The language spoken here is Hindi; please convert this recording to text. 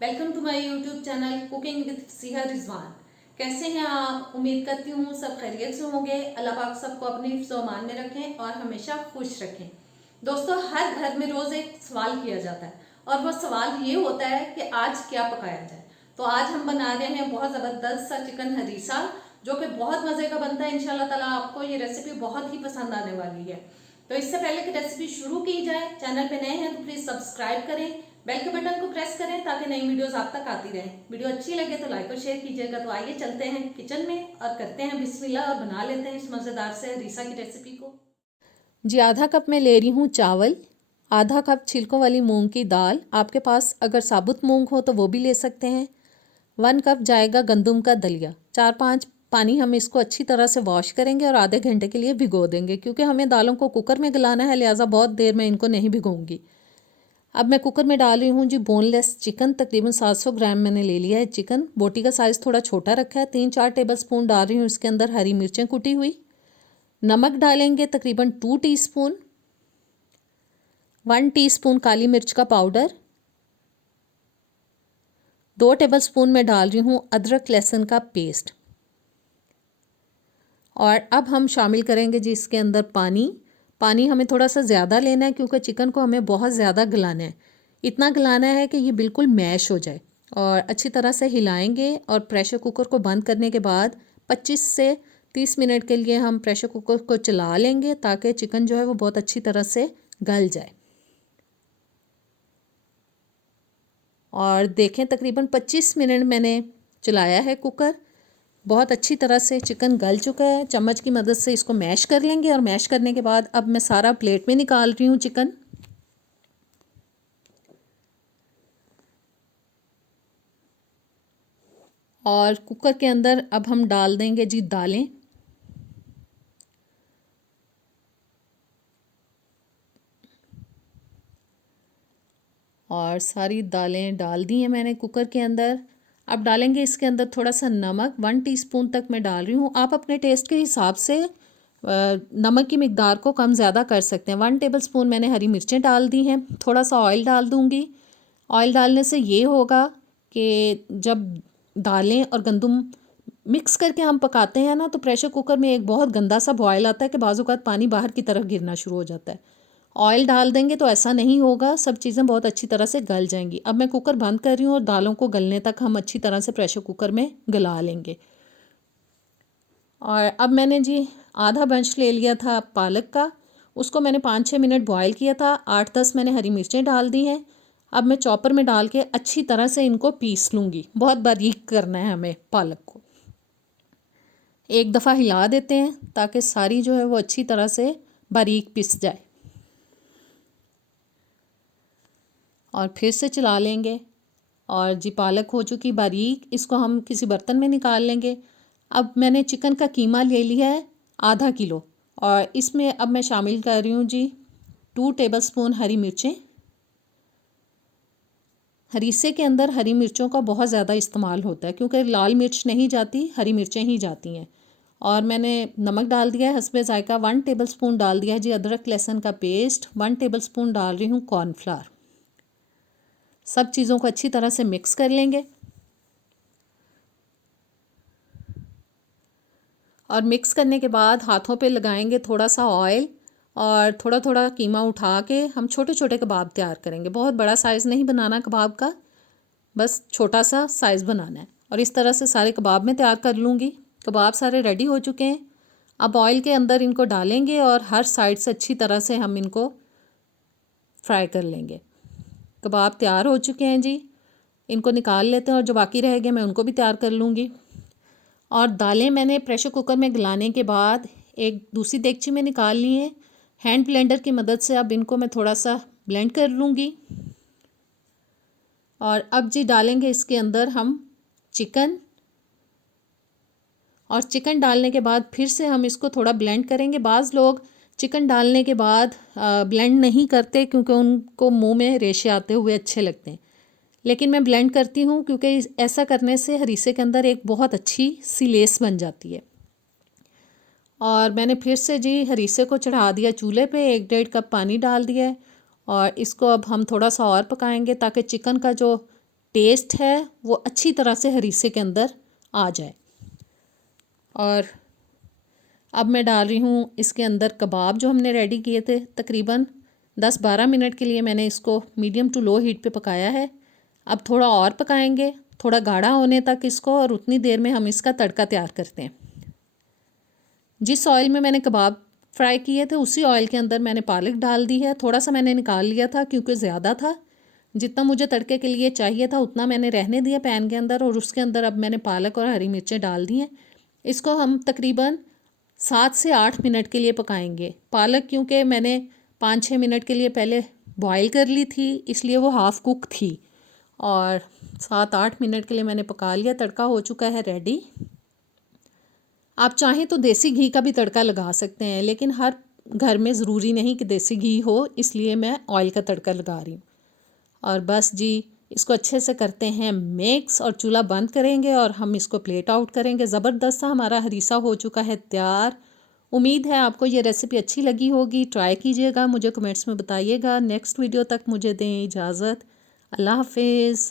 Welcome to my YouTube channel cooking with Siha Rizwan. कैसे हैं आप? उम्मीद करती हूँ सब खैरियत से होंगे। अल्लाह पाक सबको अपनी हिफ्ज़-ओ-अमान में रखें और हमेशा खुश रखें। दोस्तों, हर घर में रोज़ एक सवाल किया जाता है और वो सवाल ये होता है कि आज क्या पकाया जाए। तो आज हम बना रहे हैं बहुत ज़बरदस्त सा चिकन हरीसा, जो कि बहुत मज़े का बनता है। इंशाल्लाह ताला आपको ये रेसिपी बहुत ही पसंद आने वाली है। तो इससे पहले कि रेसिपी शुरू की जाए, चैनल पे नए हैं तो प्लीज़ सब्सक्राइब करें, बेल के बटन को प्रेस करें ताकि नई वीडियोस आप तक आती रहें। वीडियो अच्छी लगे तो लाइक और शेयर कीजिएगा। तो आइए चलते हैं किचन में और करते हैं बिस्मिल्लाह और बना लेते हैं इस मज़ेदार से हरीसा की रेसिपी को। जी, आधा कप मैं ले रही हूँ चावल, आधा कप छिलकों वाली मूंग की दाल। आपके पास अगर साबुत मूंग हो तो वो भी ले सकते हैं। 1 कप जाएगा गंदम का दलिया। 4-5 पानी हम इसको अच्छी तरह से वॉश करेंगे और आधे घंटे के लिए भिगो देंगे, क्योंकि हमें दालों को कुकर में गलाना है, लिहाजा बहुत देर में इनको नहीं भिगोऊंगी। अब मैं कुकर में डाल रही हूँ जी बोनलेस चिकन। तकरीबन 700 ग्राम मैंने ले लिया है चिकन। बोटी का साइज़ थोड़ा छोटा रखा है। 3-4 टेबल स्पून डाल रही हूँ इसके अंदर हरी मिर्चें कुटी हुई। नमक डालेंगे तकरीबन 2 टीस्पून। 1 टीस्पून काली मिर्च का पाउडर। 2 टेबलस्पून में डाल रही हूँ अदरक लहसुन का पेस्ट। और अब हम शामिल करेंगे जी इसके अंदर पानी। पानी हमें थोड़ा सा ज़्यादा लेना है, क्योंकि चिकन को हमें बहुत ज़्यादा गलाना है। इतना गलाना है कि ये बिल्कुल मैश हो जाए। और अच्छी तरह से हिलाएंगे और प्रेशर कुकर को बंद करने के बाद 25 से 30 मिनट के लिए हम प्रेशर कुकर को चला लेंगे, ताकि चिकन जो है वो बहुत अच्छी तरह से गल जाए। और देखें, तकरीबन 25 मिनट मैंने चलाया है कुकर। बहुत अच्छी तरह से चिकन गल चुका है। चम्मच की मदद से इसको मैश कर लेंगे और मैश करने के बाद अब मैं सारा प्लेट में निकाल रही हूँ चिकन। और कुकर के अंदर अब हम डाल देंगे जी दालें। और सारी दालें डाल दी हैं मैंने कुकर के अंदर। अब डालेंगे इसके अंदर थोड़ा सा नमक। 1 टीस्पून तक मैं डाल रही हूँ। आप अपने टेस्ट के हिसाब से नमक की मिकदार को कम ज़्यादा कर सकते हैं। 1 टेबलस्पून मैंने हरी मिर्चें डाल दी हैं। थोड़ा सा ऑयल डाल दूँगी। ऑयल डालने से ये होगा कि जब दालें और गंदम मिक्स करके हम पकाते हैं ना, तो प्रेशर कुकर में एक बहुत गंदा सा बॉयल आता है कि बाज़ औक़ात पानी बाहर की तरफ गिरना शुरू हो जाता है। ऑयल डाल देंगे तो ऐसा नहीं होगा, सब चीज़ें बहुत अच्छी तरह से गल जाएंगी। अब मैं कुकर बंद कर रही हूँ और दालों को गलने तक हम अच्छी तरह से प्रेशर कुकर में गला लेंगे। और अब मैंने जी आधा बंच ले लिया था पालक का। उसको मैंने 5-6 मिनट बॉयल किया था। 8-10 मैंने हरी मिर्चें डाल दी हैं। अब मैं चॉपर में डाल के अच्छी तरह से इनको पीस लूँगी। बहुत बारीक करना है हमें पालक को। एक दफ़ा हिला देते हैं ताकि सारी जो है वो अच्छी तरह से बारीक पिस जाए। और फिर से चला लेंगे। और जी पालक हो चुकी बारीक, इसको हम किसी बर्तन में निकाल लेंगे। अब मैंने चिकन का कीमा ले लिया है आधा किलो, और इसमें अब मैं शामिल कर रही हूँ जी 2 टेबलस्पून हरी मिर्चें। हरीसे के अंदर हरी मिर्चों का बहुत ज़्यादा इस्तेमाल होता है, क्योंकि लाल मिर्च नहीं जाती, हरी मिर्चें ही जाती हैं। और मैंने नमक डाल दिया है हस्बे ज़ायका। 1 टेबलस्पून डाल दिया है जी अदरक लहसुन का पेस्ट। 1 टेबलस्पून डाल रही हूँ कॉर्नफ्लावर। सब चीज़ों को अच्छी तरह से मिक्स कर लेंगे। और मिक्स करने के बाद हाथों पे लगाएंगे थोड़ा सा ऑयल, और थोड़ा थोड़ा कीमा उठा के हम छोटे छोटे कबाब तैयार करेंगे। बहुत बड़ा साइज़ नहीं बनाना कबाब का, बस छोटा सा साइज़ बनाना है। और इस तरह से सारे कबाब में तैयार कर लूँगी। कबाब सारे रेडी हो चुके हैं। अब ऑयल के अंदर इनको डालेंगे और हर साइड से अच्छी तरह से हम इनको फ्राई कर लेंगे। कबाब तैयार हो चुके हैं जी। इनको निकाल लेते हैं और जो बाकी रह गए मैं उनको भी तैयार कर लूँगी। और दालें मैंने प्रेशर कुकर में गलाने के बाद एक दूसरी देगची में निकाल ली हैं। हैंड ब्लेंडर की मदद से अब इनको मैं थोड़ा सा ब्लेंड कर लूँगी। और अब जी डालेंगे इसके अंदर हम चिकन। और चिकन डालने के बाद फिर से हम इसको थोड़ा ब्लेंड करेंगे। बाज़ लोग चिकन डालने के बाद ब्लेंड नहीं करते, क्योंकि उनको मुंह में रेशे आते हुए अच्छे लगते हैं। लेकिन मैं ब्लेंड करती हूँ, क्योंकि ऐसा करने से हरीसे के अंदर एक बहुत अच्छी सी लेस बन जाती है। और मैंने फिर से जी हरीसे को चढ़ा दिया चूल्हे पे। 1-1.5 कप पानी डाल दिया है। और इसको अब हम थोड़ा सा और पकाएंगे, ताकि चिकन का जो टेस्ट है वो अच्छी तरह से हरीसे के अंदर आ जाए। और अब मैं डाल रही हूँ इसके अंदर कबाब जो हमने रेडी किए थे। तकरीबन 10-12 मिनट के लिए मैंने इसको मीडियम टू लो हीट पे पकाया है। अब थोड़ा और पकाएंगे, थोड़ा गाढ़ा होने तक इसको, और उतनी देर में हम इसका तड़का तैयार करते हैं। जिस ऑयल में मैंने कबाब फ्राई किए थे उसी ऑयल के अंदर मैंने पालक डाल दी है। थोड़ा सा मैंने निकाल लिया था क्योंकि ज़्यादा था, जितना मुझे तड़के के लिए चाहिए था उतना मैंने रहने दिया पैन के अंदर, और उसके अंदर अब मैंने पालक और हरी मिर्चें डाल दी हैं। इसको हम तकरीबन 7 से 8 मिनट के लिए पकाएंगे। पालक क्योंकि मैंने 5-6 मिनट के लिए पहले बॉईल कर ली थी, इसलिए वो हाफ़ कुक थी, और 7-8 मिनट के लिए मैंने पका लिया। तड़का हो चुका है रेडी। आप चाहें तो देसी घी का भी तड़का लगा सकते हैं, लेकिन हर घर में ज़रूरी नहीं कि देसी घी हो, इसलिए मैं ऑयल का तड़का लगा रही हूँ। और बस जी, इसको अच्छे से करते हैं मिक्स और चूल्हा बंद करेंगे और हम इसको प्लेट आउट करेंगे। ज़बरदस्त सा हमारा हरीसा हो चुका है तैयार। उम्मीद है आपको ये रेसिपी अच्छी लगी होगी। ट्राई कीजिएगा, मुझे कमेंट्स में बताइएगा। नेक्स्ट वीडियो तक मुझे दें इजाज़त। अल्लाह हाफिज़।